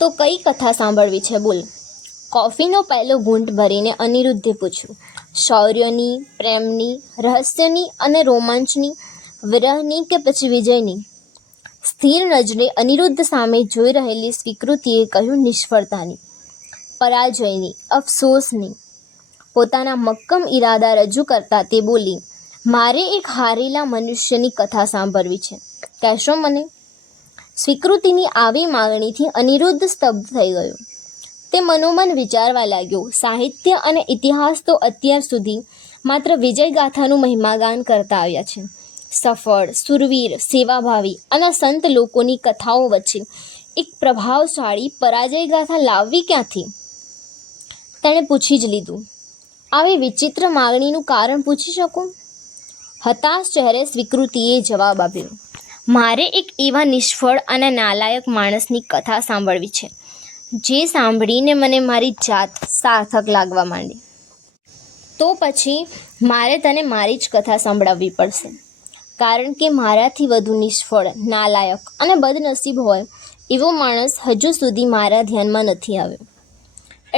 તો કઈ કથા સાંભળવી છે બોલ? કોફીનો પહેલો ઘૂંટ ભરીને અનિરુદ્ધે પૂછ્યું. શૌર્યની, પ્રેમની, રહસ્યની અને રોમાંચની, વિરહની કે પછી વિજયની? સ્થિર નજરે અનિરુદ્ધ સામે જોઈ રહેલી સ્વીકૃતિએ કહ્યું, નિષ્ફળતાની, પરાજયની, અફસોસની. પોતાના મક્કમ ઈરાદા રજૂ કરતા તે બોલી, મારે એક હારેલા મનુષ્યની કથા સાંભળવી છે, કહેશો મને? સ્વીકૃતિની આવી માંગણીથી અનિરુદ્ધ સ્તબ્ધ થઈ ગયો. તે મનોમન વિચારવા લાગ્યો, સાહિત્ય અને ઇતિહાસ તો અત્યાર સુધી માત્ર વિજયગાથાનું મહિમાગાન કરતા આવ્યા છે. સફળ, સુરવીર, સેવાભાવી અને સંત લોકોની કથાઓ વચ્ચે એક પ્રભાવશાળી પરાજયગાથા લાવવી ક્યાંથી? તેણે પૂછી જ લીધું. આવી વિચિત્ર માગણીનું કારણ પૂછી શકું? હતાશ ચહેરે સ્વીકૃતિએ જવાબ આપ્યો, મારે એક એવા નિષ્ફળ અને નાલાયક માણસની કથા સાંભળવી છે, જે સાંભળીને મને મારી જાત સાર્થક લાગવા માંડે. તો પછી મારે તને મારી જ કથા સંભળાવવી પડશે, કારણ કે મારાથી વધુ નિષ્ફળ, નાલાયક અને બદનસીબ હોય એવો માણસ હજુ સુધી મારા ધ્યાનમાં નથી આવ્યો.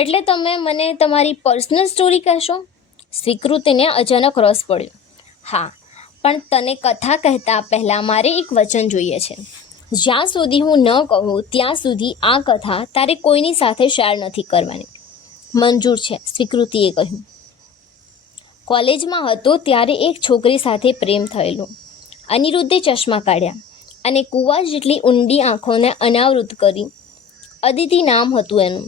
એટલે તમે મને તમારી પર્સનલ સ્ટોરી કહેશો? સ્વીકૃતિને અચાનક રસ પડ્યો. હા, પણ તને કથા કહેતા પહેલાં મારે એક વચન જોઈએ છે. જ્યાં સુધી હું ન કહું ત્યાં સુધી આ કથા તારે કોઈની સાથે શેર નથી કરવાની. મંજૂર છે, સ્વીકૃતિએ કહ્યું. કોલેજમાં હતો ત્યારે એક છોકરી સાથે પ્રેમ થયેલો. અનિરુદ્ધે ચશ્મા કાઢ્યા અને કૂવા જેટલી ઊંડી આંખોને અનાવૃત કરી. અદિતિ નામ હતું એનું.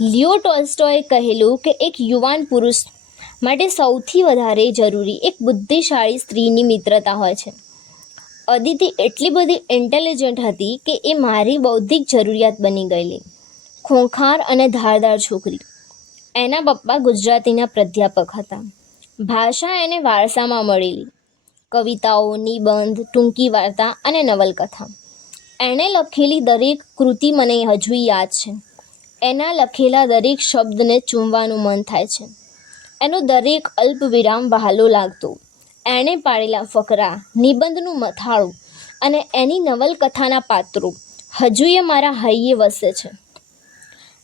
લિયો ટોલ્સ્ટોએ કહેલું કે એક યુવાન પુરુષ માટે સૌથી વધારે જરૂરી એક બુદ્ધિશાળી સ્ત્રીની મિત્રતા હોય છે. અદિતિ એટલી બધી ઇન્ટેલિજન્ટ હતી કે એ મારી બૌદ્ધિક જરૂરિયાત બની ગયેલી. ખૂંખાર અને ધારદાર છોકરી. એના પપ્પા ગુજરાતીના પ્રાધ્યાપક હતા. ભાષા એને વારસામાં મળેલી. કવિતાઓ, નિબંધ, ટૂંકી વાર્તા અને નવલકથા. એણે લખેલી દરેક કૃતિ મને હજુ યાદ છે. એના લખેલા દરેક શબ્દને ચૂમવાનું મન થાય છે. એનો દરેક અલ્પ વિરામ વહાલો લાગતો. એણે પાડેલા ફકરા, નિબંધનું મથાળું અને એની નવલકથાના પાત્રો હજુએ મારા હૈયે વસે છે.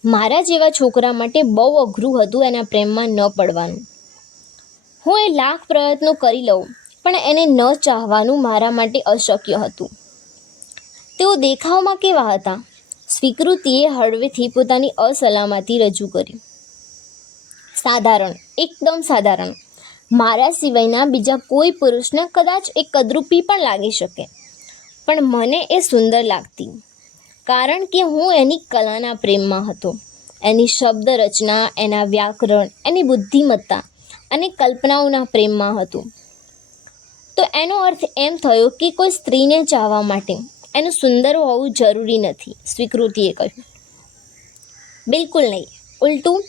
મારા જેવા છોકરા માટે બહુ અઘરું હતું એના પ્રેમમાં ન પડવાનું. હું એ લાખ પ્રયત્નો કરી લઉં, પણ એને ન ચાહવાનું મારા માટે અશક્ય હતું. તેઓ દેખાવમાં કેવા હતા? સ્વીકૃતિએ હળવેથી પોતાની અસલામતી રજૂ કરી. સાધારણ, એકદમ સાધારણ. મારા સિવાયના બીજા કોઈ પુરુષને કદાચ એ કદરૂપી પણ લાગી શકે, પણ મને એ સુંદર લાગતી, કારણ કે હું એની કલાના પ્રેમમાં હતો. એની શબ્દ રચના, એના વ્યાકરણ, એની બુદ્ધિમત્તા અને કલ્પનાઓના પ્રેમમાં હતું. તો એનો અર્થ એમ થયો કે કોઈ સ્ત્રીને ચાહવા માટે એનું સુંદર હોવું જરૂરી નથી, સ્વીકૃતિએ કહ્યું. બિલકુલ નહીં. ઉલટું,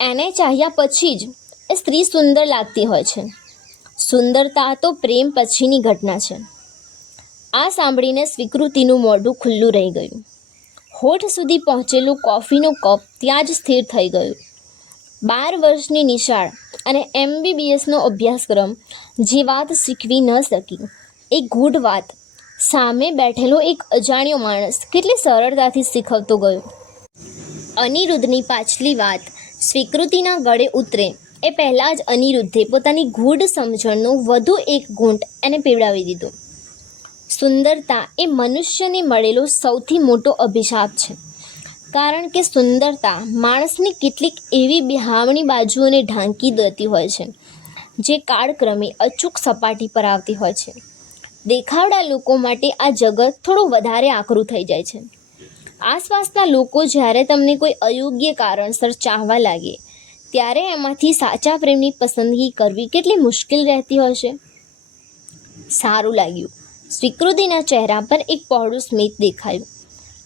એને ચાહ્યા પછી જ એ સ્ત્રી સુંદર લાગતી હોય છે. સુંદરતા તો પ્રેમ પછીની ઘટના છે. આ સાંભળીને સ્વીકૃતિનું મોઢું ખુલ્લું રહી ગયું. હોઠ સુધી પહોંચેલું કોફીનું કપ ત્યાં જ સ્થિર થઈ ગયું. 12 વર્ષની નિશાળ અને MBBSનો અભ્યાસક્રમ જે વાત શીખવી ન શકી, એ ગૂઢ વાત સામે બેઠેલો એક અજાણ્યો માણસ કેટલી સરળતાથી શીખવતો ગયો. અનિરુદ્ધની પાછલી વાત સ્વીકૃતિના ગળે ઉતરે એ પહેલાં જ અનિરુદ્ધે પોતાની ગૂઢ સમજણનો વધુ એક ઘૂંટ એને પીવડાવી દીધો. સુંદરતા એ મનુષ્યને મળેલો સૌથી મોટો અભિશાપ છે, કારણ કે સુંદરતા માણસની કેટલીક એવી બિહામણી બાજુઓને ઢાંકી દેતી હોય છે, જે કાળક્રમે અચૂક સપાટી પર આવતી હોય છે. દેખાવડા લોકો માટે આ જગત થોડું વધારે આકરું થઈ જાય છે. આસપાસના લોકો જ્યારે તમને કોઈ અયોગ્ય કારણસર ચાહવા લાગે, ત્યારે એમાંથી સાચા પ્રેમની પસંદગી કરવી કેટલી મુશ્કેલ રહેતી હશે. સારું લાગ્યું. સ્વીકૃતિના ચહેરા પર એક પહોળું સ્મિત દેખાયું.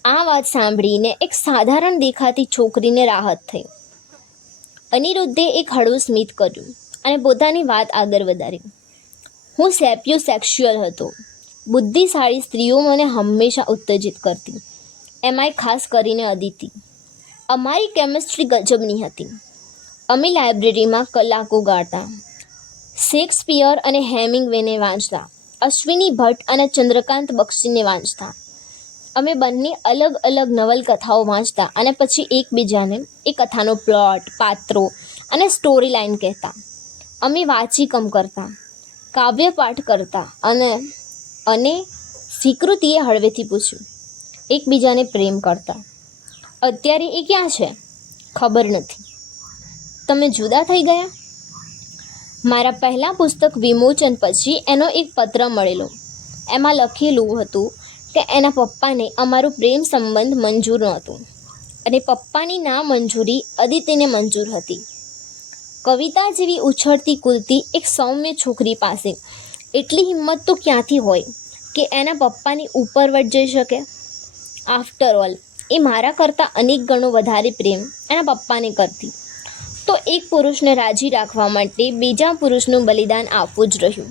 આ વાત સાંભળીને એક સાધારણ દેખાતી છોકરીને રાહત થઈ. અનિરુદ્ધે એક હળવું સ્મિત કર્યું અને પોતાની વાત આગળ વધારી. હું સેપિયોસેક્સ્યુઅલ હતો. બુદ્ધિશાળી સ્ત્રીઓ મને હંમેશા ઉત્તેજિત કરતી, એમાંય ખાસ કરીને અદિતિ. અમારી કેમિસ્ટ્રી ગજબની હતી. અમે લાઇબ્રેરીમાં કલાકો ગાળતા, શેક્સપિયર અને હેમિંગવેને વાંચતા, અશ્વિની ભટ્ટ અને ચંદ્રકાંત બક્ષીને વાંચતા. અમે બંને અલગ અલગ નવલકથાઓ વાંચતા અને પછી એકબીજાને એ કથાનો પ્લોટ, પાત્રો અને સ્ટોરી લાઇન કહેતા. અમે વાંચીકમ કરતા, કાવ્યપાઠ કરતા અને સ્વીકૃતિએ હળવેથી પૂછ્યું, એકબીજાને પ્રેમ કરતા. અત્યારે એ ક્યાં છે ખબર નથી. તમે જુદા થઈ ગયા? મારા પહેલાં પુસ્તક વિમોચન પછી એનો એક પત્ર મળેલો. એમાં લખેલું હતું કે એના પપ્પાને અમારું પ્રેમ સંબંધ મંજૂર નહોતું અને પપ્પાની ના મંજૂરી અદિતિને મંજૂર હતી. કવિતા જેવી ઉછળતી કૂદતી એક સૌમ્ય છોકરી પાસે એટલી હિંમત તો ક્યાંથી હોય કે એના પપ્પાની ઉપરવટ જઈ શકે? આફ્ટર ઓલ એ મારા કરતાં અનેક ગણો વધારે પ્રેમ એના પપ્પાને કરતી. તો એક પુરુષને રાજી રાખવા માટે બીજા પુરુષનું બલિદાન આપવું જ રહ્યું.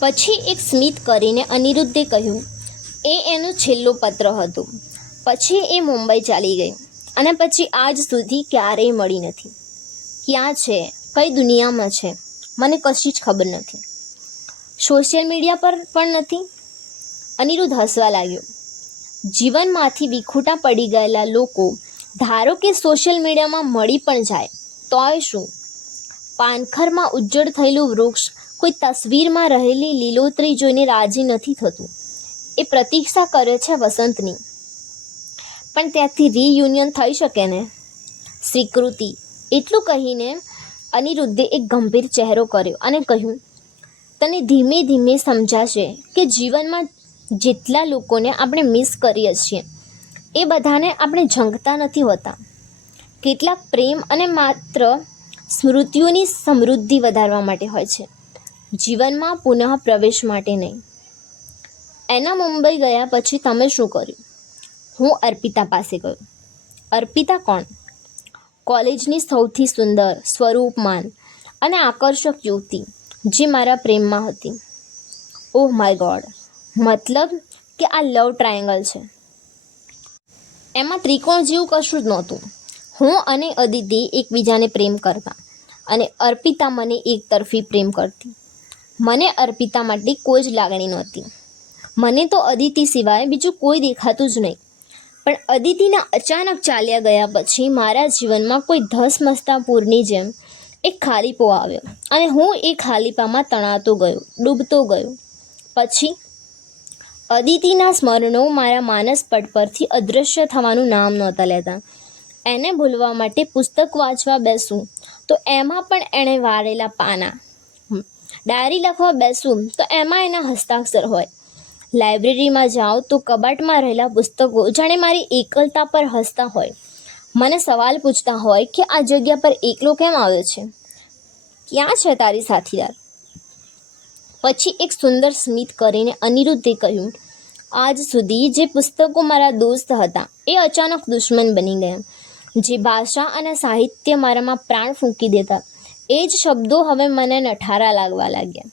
પછી એક સ્મિત કરીને અનિરુદ્ધે કહ્યું, એ એનો છેલ્લો પત્ર હતો. પછી એ મુંબઈ ચાલી ગઈ અને પછી આજ સુધી ક્યારેય મળી નથી. ક્યાં છે, કઈ દુનિયામાં છે, મને કશી જ ખબર નથી. સોશિયલ મીડિયા પર પણ નથી. અનિરુદ્ધ હસવા લાગ્યો. જીવનમાંથી વિખૂટા પડી ગયેલા લોકો ધારો કે સોશિયલ મીડિયામાં મળી પણ જાય તોય શું? પાનખરમાં ઉજ્જડ થયેલું વૃક્ષ કોઈ તસવીરમાં રહેલી લીલોતરી જોઈને રાજી નથી થતું. એ પ્રતીક્ષા કરે છે વસંતની. પણ ત્યાંથી રિયુનિયન થઈ શકે ને? સ્વીકૃતિ, એટલું કહીને અનિરુદ્ધે એક ગંભીર ચહેરો કર્યો અને કહ્યું, તને ધીમે ધીમે સમજાશે કે જીવનમાં જેટલા લોકોને આપણે મિસ કરીએ છીએ એ બધાને આપણે ઝંખતા નથી હોતા. કેટલાક પ્રેમ અને માત્ર સ્મૃતિઓની સમૃદ્ધિ વધારવા માટે હોય છે, જીવનમાં પુનઃ પ્રવેશ માટે નહીં. એના મુંબઈ ગયા પછી તમે શું કર્યું? હું અર્પિતા પાસે ગયો. અર્પિતા કોણ? કોલેજની સૌથી સુંદર, સ્વરૂપમાન અને આકર્ષક યુવતી જે મારા પ્રેમમાં હતી. Oh my God! મતલબ કે આ લવ ટ્રાયેંગલ છે. એમાં ત્રિકોણ જેવું કશું જ નહોતું. હું અને અદિતિ એકબીજાને પ્રેમ કરતા અને અર્પિતા મને એકતરફી પ્રેમ કરતી. મને અર્પિતા માટે કોઈ જ લાગણી નહોતી. મને તો અદિતિ સિવાય બીજું કોઈ દેખાતું જ નહીં. પણ અદિતિના અચાનક ચાલ્યા ગયા પછી મારા જીવનમાં કોઈ ધસમસતા પૂરની જેમ એક ખાલીપો આવ્યો અને હું એ ખાલીપામાં તણાતો ગયો, ડૂબતો ગયો. પછી અદિતિના સ્મરણો મારા માનસપટ પરથી અદૃશ્ય થવાનું નામ નહોતા લેતા. એને ભૂલવા માટે પુસ્તક વાંચવા બેસું તો એમાં પણ એણે વાળેલા પાના. ડાયરી લખવા બેસું તો એમાં એના હસ્તાક્ષર હોય. લાઇબ્રેરીમાં જાઉં તો કબાટમાં રહેલા પુસ્તકો જાણે મારી એકલતા પર હસતા હોય. મને સવાલ પૂછતા હોય કે આ જગ્યા પર એકલો કેમ આવ્યો છે? ક્યાં છે તારી સાથીદાર? પછી એક સુંદર સ્મિત કરીને અનિરુદ્ધે કહ્યું, આજ સુધી જે પુસ્તકો મારા દોસ્ત હતા એ અચાનક દુશ્મન બની ગયા. જે ભાષા અને સાહિત્ય મારામાં પ્રાણ ફૂંકી દેતા એ જ શબ્દો હવે મને નઠારા લાગવા લાગ્યા.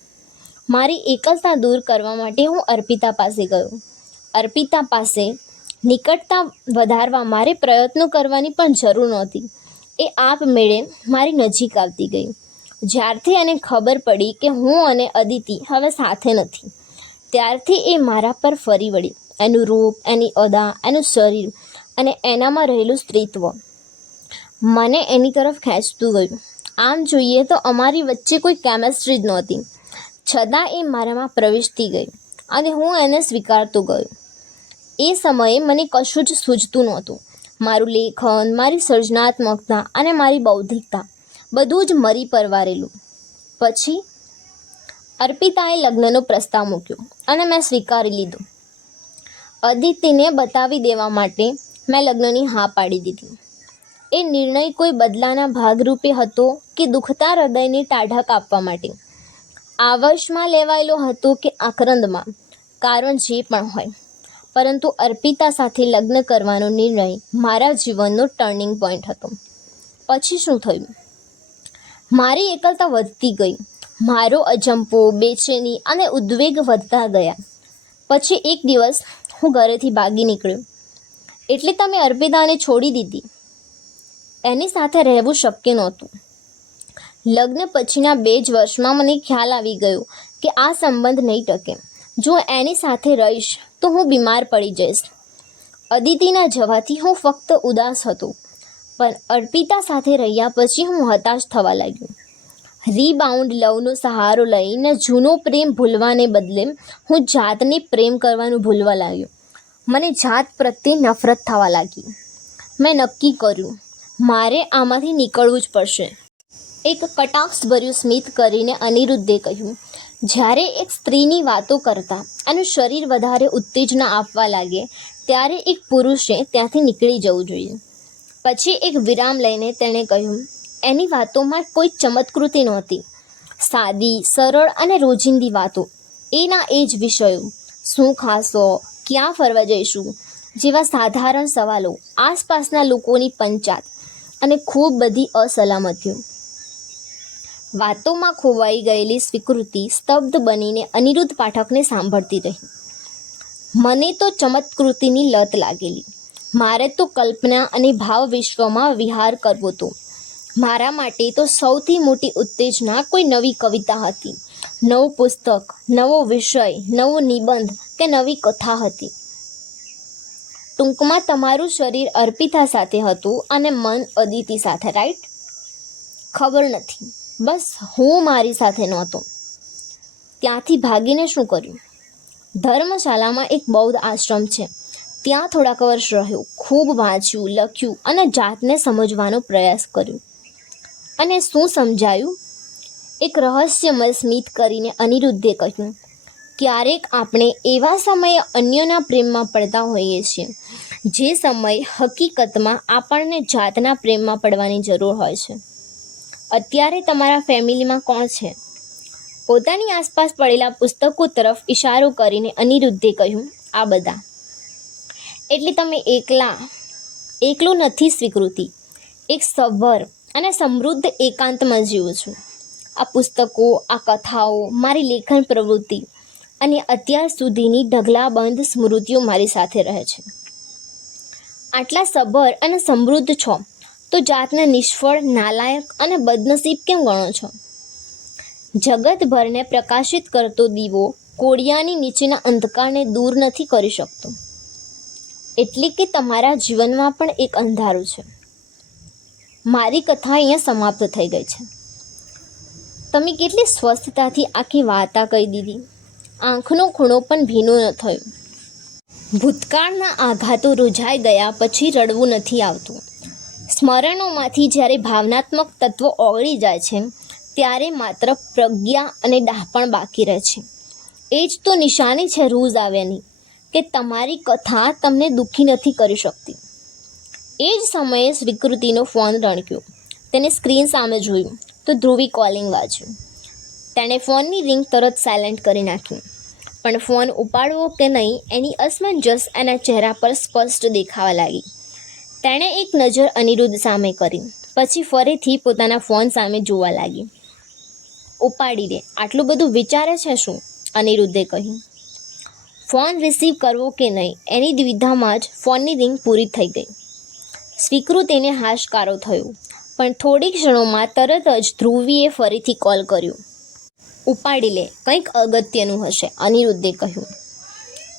મારી એકલતા દૂર કરવા માટે હું અર્પિતા પાસે ગયો. અર્પિતા પાસે નિકટતા વધારવા મારે પ્રયત્નો કરવાની પણ જરૂર નહોતી. એ આપમેળે મારી નજીક આવતી ગઈ. જ્યારથી એને ખબર પડી કે હું અને અદિતિ હવે સાથે નથી, ત્યારથી એ મારા પર ફરી વળી. એનું રૂપ, એની અદા, એનું શરીર અને એનામાં રહેલું સ્ત્રીત્વ મને એની તરફ ખેંચતું ગયું. આમ જોઈએ તો અમારી વચ્ચે કોઈ કેમેસ્ટ્રી જ નહોતી, છતાં એ મારામાં પ્રવેશતી ગઈ અને હું એને સ્વીકારતો ગયો. એ સમયે મને કશું જ સૂઝતું નહોતું. મારું લેખન, મારી સર્જનાત્મકતા અને મારી બૌદ્ધિકતા બધું જ મરી પરવારેલું. પછી અર્પિતાએ લગ્નનો પ્રસ્તાવ મૂક્યો અને મેં સ્વીકારી લીધો. અદિતિને બતાવી દેવા માટે મેં લગ્નની હા પાડી દીધી. એ નિર્ણય કોઈ બદલાના ભાગરૂપે હતો કે દુખતા હૃદયને ટાઢક આપવા માટે? આવશમાં લેવાયેલો હતો કે આક્રંદમાં? કારણ જે પણ હોય, પરંતુ અર્પિતા સાથે લગ્ન કરવાનો નિર્ણય મારા જીવનનો ટર્નિંગ પોઈન્ટ હતો. પછી શું થયું? મારી એકલતા વધતી ગઈ. મારો અજંપો, બેચેની અને ઉદ્વેગ વધતા ગયા. પછી એક દિવસ હું ઘરેથી ભાગી નીકળ્યો. એટલે તમે અર્પિતાને છોડી દીધી? એની સાથે રહેવું શક્ય નહોતું. લગ્ન પછીના 2 જ વર્ષમાં મને ખ્યાલ આવી ગયો કે આ સંબંધ નહીં ટકે. જો એની સાથે રહીશ તો હું બીમાર પડી જઈશ. અદિતિના જવાથી હું ફક્ત ઉદાસ હતો, પણ અર્પિતા સાથે રહ્યા પછી હું હતાશ થવા લાગ્યો. રીબાઉન્ડ લવનો સહારો લઈને જૂનો પ્રેમ ભૂલવાને બદલે હું જાતને પ્રેમ કરવાનું ભૂલવા લાગ્યો. મને જાત પ્રત્યે નફરત થવા લાગી. મેં નક્કી કર્યું, મારે આમાંથી નીકળવું જ પડશે. એક કટાક્ષભર્યું સ્મિત કરીને અનિરુદ્ધે કહ્યું, જ્યારે એક સ્ત્રીની વાતો કરતા અને શરીર વધારે ઉત્તેજના આપવા લાગે ત્યારે એક પુરુષે ત્યાંથી નીકળી જવું જોઈએ. પછી એક વિરામ લઈને તેણે કહ્યું, એની વાતોમાં કોઈ ચમત્કૃતિ નહોતી. સાદી, સરળ અને રોજિંદી વાતો. એના એ જ વિષયો. શું ખાશો, ક્યાં ફરવા જઈશું જેવા સાધારણ સવાલો, આસપાસના લોકોની પંચાત અને ખૂબ બધી અસલામતીઓ. વાતોમાં ખોવાઈ ગયેલી સ્વીકૃતિ સ્તબ્ધ બનીને અનિરુદ્ધ પાઠકને સાંભળતી રહી. મને તો ચમત્કૃતિની લત લાગેલી. મારે તો કલ્પના અને ભાવ વિશ્વમાં વિહાર કરવો હતો. મારા માટે તો સૌથી મોટી ઉત્તેજના કોઈ નવી કવિતા હતી, નવું પુસ્તક, નવો વિષય, નવો નિબંધ કે નવી કથા હતી. ટૂંકમાં તમારું શરીર અર્પિતા સાથે હતું અને મન અદિતિ સાથે, રાઈટ? ખબર નથી, બસ હું મારી સાથે નહોતો. ત્યાંથી ભાગીને શું કર્યું? ધર્મશાલામાં એક બૌદ્ધ આશ્રમ છે, ત્યાં થોડાક વર્ષ રહ્યો. ખૂબ વાંચ્યું, લખ્યું અને જાતને સમજવાનો પ્રયાસ કર્યો. અને શું સમજાયું? એક રહસ્યમય સ્મિત કરીને અનિરુદ્ધે કહ્યું, ક્યારેક આપણે એવા સમયે અન્યના પ્રેમમાં પડતા હોઈએ છીએ જે સમય હકીકતમાં આપણને જાતના પ્રેમમાં પડવાની જરૂર હોય છે. અત્યારે તમારા ફેમિલીમાં કોણ છે? પોતાની આસપાસ પડેલા પુસ્તકો તરફ ઇશારો કરીને અનિરુદ્ધે કહ્યું, આ બધા. એટલે તમે એકલું નથી સ્વીકૃતિ. એક સભર અને સમૃદ્ધ એકાંતમાં જીવું છું. આ પુસ્તકો, આ કથાઓ, મારી લેખન પ્રવૃત્તિ અને અત્યાર સુધીની ઢગલાબંધ સ્મૃતિઓ મારી સાથે રહે છે. આટલા સભર અને સમૃદ્ધ છો તો જાતને નિષ્ફળ, નાલાયક અને બદનસીબ કેમ ગણો છો? જગતભરને પ્રકાશિત કરતો દીવો કોડિયાની નીચેના અંધકારને દૂર નથી કરી શકતો. એટલે કે તમારા જીવનમાં પણ એક અંધારું છે. મારી કથા અહીંયા સમાપ્ત થઈ ગઈ છે. તમે કેટલી સ્વસ્થતાથી આખી વાર્તા કહી દીધી. આંખનો ખૂણો પણ ભીનો ન થયો. ભૂતકાળના આઘાતો રૂઝાઈ ગયા પછી રડવું નથી આવતું. સ્મરણોમાંથી જ્યારે ભાવનાત્મક તત્વો ઓગળી જાય છે ત્યારે માત્ર પ્રજ્ઞા અને ડહાપણ બાકી રહે છે. એ જ તો નિશાની છે રૂઝ આવ્યાની, કે તમારી કથા તમને દુઃખી નથી કરી શકતી. એ જ સમયે સ્વીકૃતિનો ફોન રણક્યો. તેને સ્ક્રીન સામે જોયું તો ધ્રુવી કોલિંગ વાંચ્યું. તેણે ફોનની રિંગ તરત સાયલેન્ટ કરી નાખ્યું. પણ ફોન ઉપાડવો કે નહીં એની અસમંજસ એના ચહેરા પર સ્પષ્ટ દેખાવા લાગી. તેણે એક નજર અનિરુદ્ધ સામે કરી, પછી ફરીથી પોતાના ફોન સામે જોવા લાગી. ઉપાડી દે, આટલું બધું વિચારે છે શું? અનિરુદ્ધે કહ્યું. ફોન રિસીવ કરવો કે નહીં એની દ્વિધામાં જ ફોનની રિંગ પૂરી થઈ ગઈ. સ્વીકૃતિને હાશકારો થયો, પણ થોડી ક્ષણોમાં તરત જ ધ્રુવીએ ફરીથી કોલ કર્યો. ઉપાડી લે, કંઈક અગત્યનું હશે, અનિરુદ્ધે કહ્યું.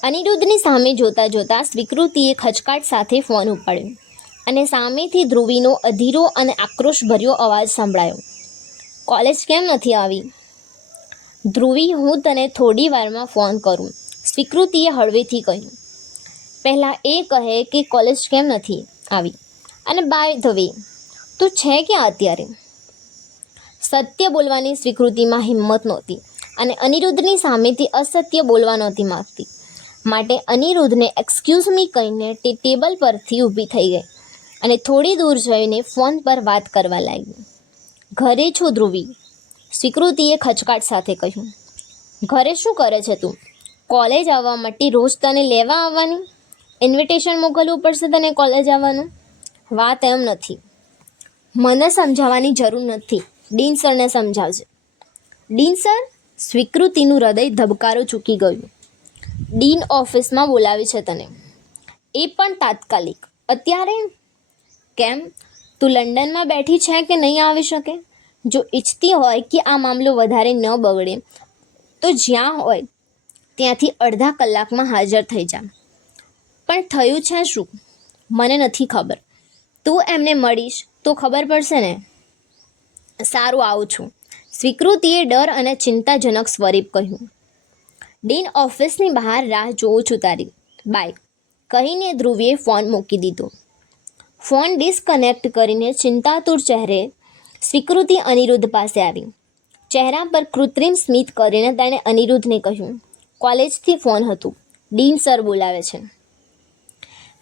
અનિરુદ્ધની સામે જોતાં જોતાં સ્વીકૃતિએ ખચકાટ સાથે ફોન ઉપાડ્યો અને સામેથી ધ્રુવીનો અધીરો અને આક્રોશભર્યો અવાજ સંભળાયો. કોલેજ કેમ નથી આવી? ધ્રુવી, હું તને થોડી વારમાં ફોન કરું, સ્વીકૃતિએ હળવેથી કહ્યું. પહેલાં એ કહે કે કોલેજ કેમ નથી આવી, અને બાય ધ વે તું છે ક્યાં અત્યારે? સત્ય બોલવાની સ્વીકૃતિમાં હિંમત નહોતી અને અનિરુદ્ધની સામેથી અસત્ય બોલવા નહોતી માગતી. માટે અનિરુદ્ધને એક્સક્યુઝ મી કહીને તે ટેબલ પરથી ઊભી થઈ ગઈ અને થોડી દૂર જઈને ફોન પર વાત કરવા લાગી. ઘરે છું ધ્રુવી, સ્વીકૃતિએ ખચકાટ સાથે કહ્યું. ઘરે શું કરે છે તું? કોલેજ આવવા માટે રોજ તને લેવા આવવાની? ઇન્વિટેશન મોકલવું પડશે તને કોલેજ આવવાનું? વાત એમ નથી. મને સમજાવવાની જરૂર નથી, ડીન સરને સમજાવજે. Dean sir? સ્વીકૃતિનું હૃદય ધબકારો ચૂકી ગયું. ડીન ઓફિસમાં બોલાવી છે તને, એ પણ તાત્કાલિક. અત્યારે? કેમ, તું લંડનમાં બેઠી છે કે નહીં આવી શકે? જો ઈચ્છતી હોય કે આ મામલો વધારે ન બગડે તો જ્યાં હોય ત્યાંથી અડધા કલાકમાં હાજર થઈ જા. પણ થયું છે શું? મને નથી ખબર. તું એમને મળીશ તો ખબર પડશે ને. સારું, આવું છું, સ્વીકૃતિએ ડર અને ચિંતાજનક સ્વરે કહ્યું. ડીન ઓફિસની બહાર રાહ જોઉં છું તારી. બાય કહીને ધ્રુવીએ ફોન મૂકી દીધો. ફોન ડિસ્કનેક્ટ કરીને ચિંતાતુર ચહેરે સ્વીકૃતિ અનિરુદ્ધ પાસે આવી. ચહેરા પર કૃત્રિમ સ્મિત કરીને તેણે અનિરુદ્ધને કહ્યું, કોલેજથી ફોન હતું, ડીન સર બોલાવે છે.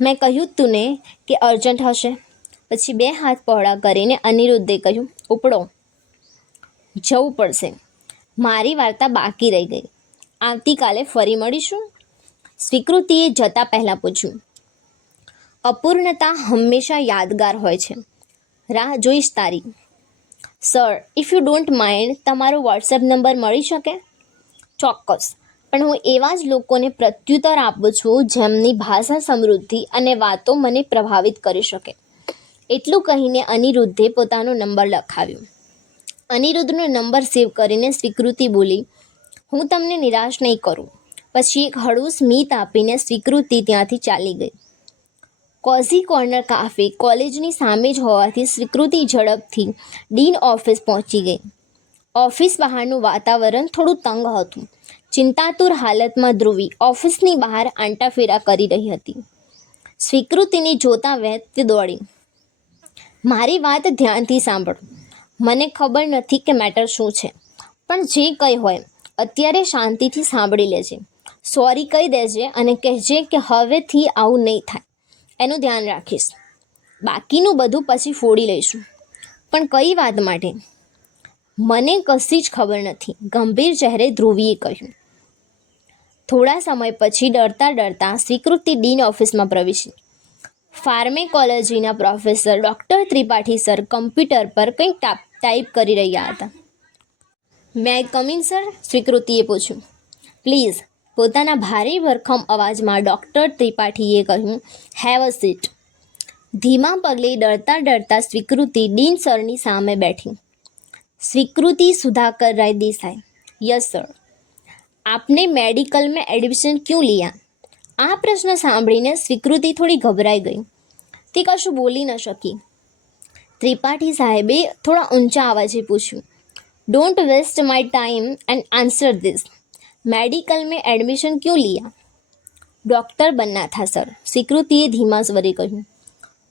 મેં કહ્યું તું ને કે અર્જન્ટ હશે. પછી બે હાથ પહોળા કરીને અનિરુદ્ધે કહ્યું, ઉપડો, જવું પડશે. મારી વાર્તા બાકી રહી ગઈ. આવતીકાલે ફરી મળીશું? સ્વીકૃતિએ જતાં પહેલાં પૂછ્યું. અપૂર્ણતા હંમેશા યાદગાર હોય છે. રાહ જોઈશ તારી. Sir, if you don't mind, તમારો વોટ્સએપ નંબર મળી શકે? ચોક્કસ, પણ હું એવા જ લોકોને પ્રત્યુત્તર આપું છું જેમની ભાષા સમૃદ્ધિ અને વાતો મને પ્રભાવિત કરી શકે. એટલું કહીને અનિરુદ્ધે પોતાનો નંબર લખાવ્યો. અનિરુદ્ધનો નંબર સેવ કરીને સ્વીકૃતિ બોલી, હું તમને નિરાશ નહીં કરું. પછી એક હળવું સ્મિત આપીને સ્વીકૃતિ ત્યાંથી ચાલી ગઈ. કોઝી કોર્નર કાફે કોલેજની સામે જ હોવાથી સ્વીકૃતિ ઝડપથી ડીન ઓફિસ પહોંચી ગઈ. ઓફિસ બહારનું વાતાવરણ થોડું તંગ હતું. ચિંતાતુર હાલતમાં ધ્રુવી ઓફિસની બહાર આંટાફેરા કરી રહી હતી. સ્વીકૃતિને જોતાં વેત તે દોડી. મારી વાત ધ્યાનથી સાંભળ. મને ખબર નથી કે મેટર શું છે, પણ જે કંઈ હોય અત્યારે શાંતિથી સાંભળી લેજે. સોરી કહી દેજે અને કહેજે કે હવેથી આવું નહીં થાય. એનું ધ્યાન રાખીશ. બાકીનું બધું પછી ફોડી લઈશું. પણ કઈ વાત માટે? મને કશી જ ખબર નથી, ગંભીર ચહેરે ધ્રુવીએ કહ્યું. થોડા સમય પછી ડરતા ડરતા સ્વીકૃતિ ડીન ઓફિસમાં પ્રવેશી. ફાર્મેકોલોજીના professor doctor Tripathi sir computer પર કંઈક ટાઈપ કરી રહ્યા હતા. મે આઈ કમ ઇન સર? સ્વીકૃતિએ પૂછ્યું. પ્લીઝ, પોતાના ભારે ભરખમ અવાજમાં ડૉક્ટર ત્રિપાઠીએ કહ્યું. Have a seat. ધીમા પગલે ડરતા ડરતા સ્વીકૃતિ ડીન સરની સામે બેઠી. स्वीकृति सुधाकर राय देसाई. Yes sir. आपने मेडिकल में एडमिशन क्यों लिया? आ प्रश्न सांभळीने स्वीकृति थोड़ी घबराई गई. ते कशुं बोली न शकी. त्रिपाठी साहेबे थोड़ा ऊंचा आवाजे पूछ्યું. Don't waste my time and answer this. Medical में एडमिशन क्यों लिया? डॉक्टर बनना था सर. स्वीकृतिए धीमा स्वरे કહ્યું.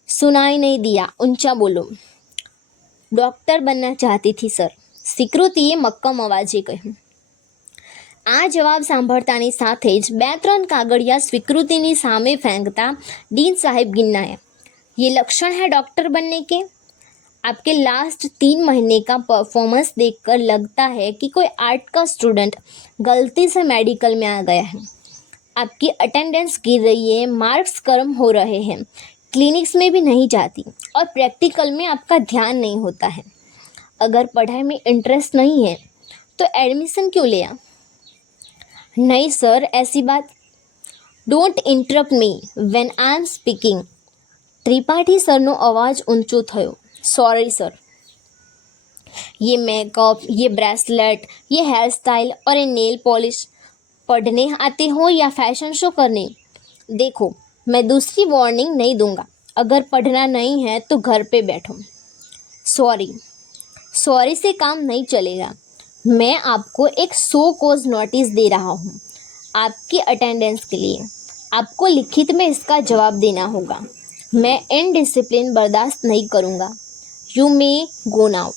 सुनाई नहीं दिया, ऊंचा बोलो. डॉक्टर बनना चाहती थी सर. स्वीकृतिए मक्कम अवाजे કહ્યું. આ જવાબ સાંભળતાની સાથે જ બે ત્રણ કાગળિયા સ્વીકૃતિની સામે फेंकता डीन साहब गिन्नाया. ये लक्षण है डॉक्टर बनने के? आपके लास्ट 3 महीने का परफॉर्मेंस देखकर लगता है कि कोई आर्ट का स्टूडेंट गलती से मेडिकल में आ गया है. आपकी अटेंडेंस गिर रही है, मार्क्स कम हो रहे हैं, क्लिनिक्स में भी नहीं जाती और प्रैक्टिकल में आपका ध्यान नहीं होता है. अगर पढ़ाई में इंटरेस्ट नहीं है तो एडमिशन क्यों लिया? नहीं सर, ऐसी बात. Don't interrupt me when I am speaking. Tripathi सरનો અવાજ ઊંચો થયો. Sorry sir. ये मेकअप, ये ब्रेसलेट, ये हेयर स्टाइल और ये नेल पॉलिश पढ़ने आते हो या फैशन शो करने? देखो, मैं दूसरी वार्निंग नहीं दूंगा. अगर पढ़ना नहीं है तो घर पे बैठो. सॉरी. सॉरी से काम नहीं चलेगा. मैं आपको एक 100 कोज नोटिस दे रहा हूँ आपकी अटेंडेंस के लिए. आपको लिखित में इसका जवाब देना होगा. मैं इनडिसिप्लिन बर्दाश्त नहीं करूँगा. You may go now.